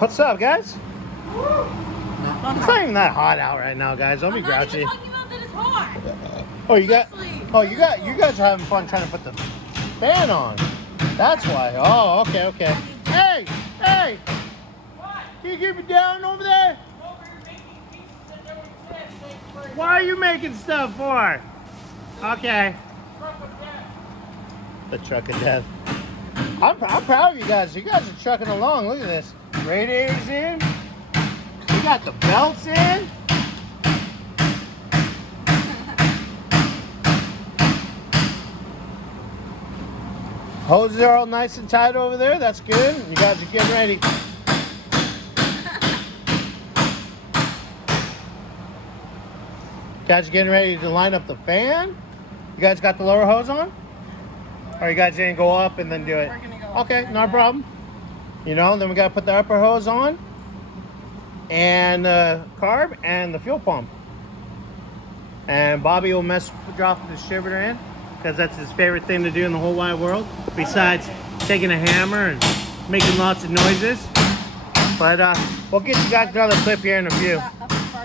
What's up, guys? It's not even that hot out right now, guys. Don't be grouchy. I'm not even talking about that it's hot. You guys are having fun trying to put the fan on. That's why. Oh, okay. Hey! What? Can you keep it down over there? No, we were making pieces that there were fish. Why are you making stuff for? Okay. Truck with that. The truck of death. I'm proud of you guys. You guys are trucking along. Look at this. Radiators in. We got the belts in. Hoses are all nice and tight over there. That's good. You guys are getting ready. Guys are getting ready to line up the fan. You guys got the lower hose on? Or you guys gonna go up and then do it? We're gonna go up Okay, and then not a do it. problem. You know, then we gotta put the upper hose on, and the carb and the fuel pump. And Bobby will drop the distributor in, because that's his favorite thing to do in the whole wide world, besides taking a hammer and making lots of noises. But we'll get you guys another clip here in a few.